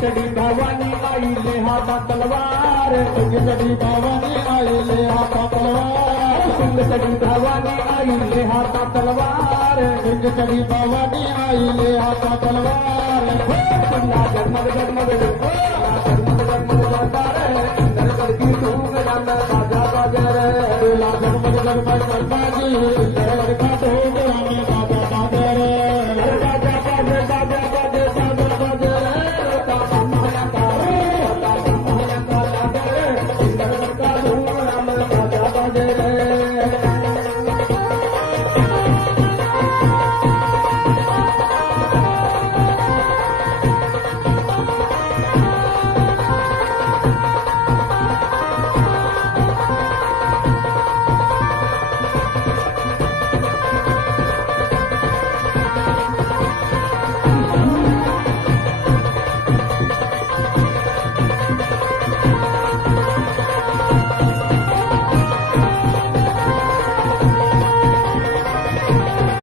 चढ़ी भवानी आई ले हाथा तलवार सिंह चढ़ी भवानी आई ले हाथा तलवार सिंह चढ़ी भवानी आई ले हाथा तलवार सिंह चढ़ी भवानी आई ले हाथा तलवार चिल्ला जगमग जगमग जगमग जगमग जाता रे इंद्र चढ़ की धूम राजा बाजा रे जगमग जगमग करता जी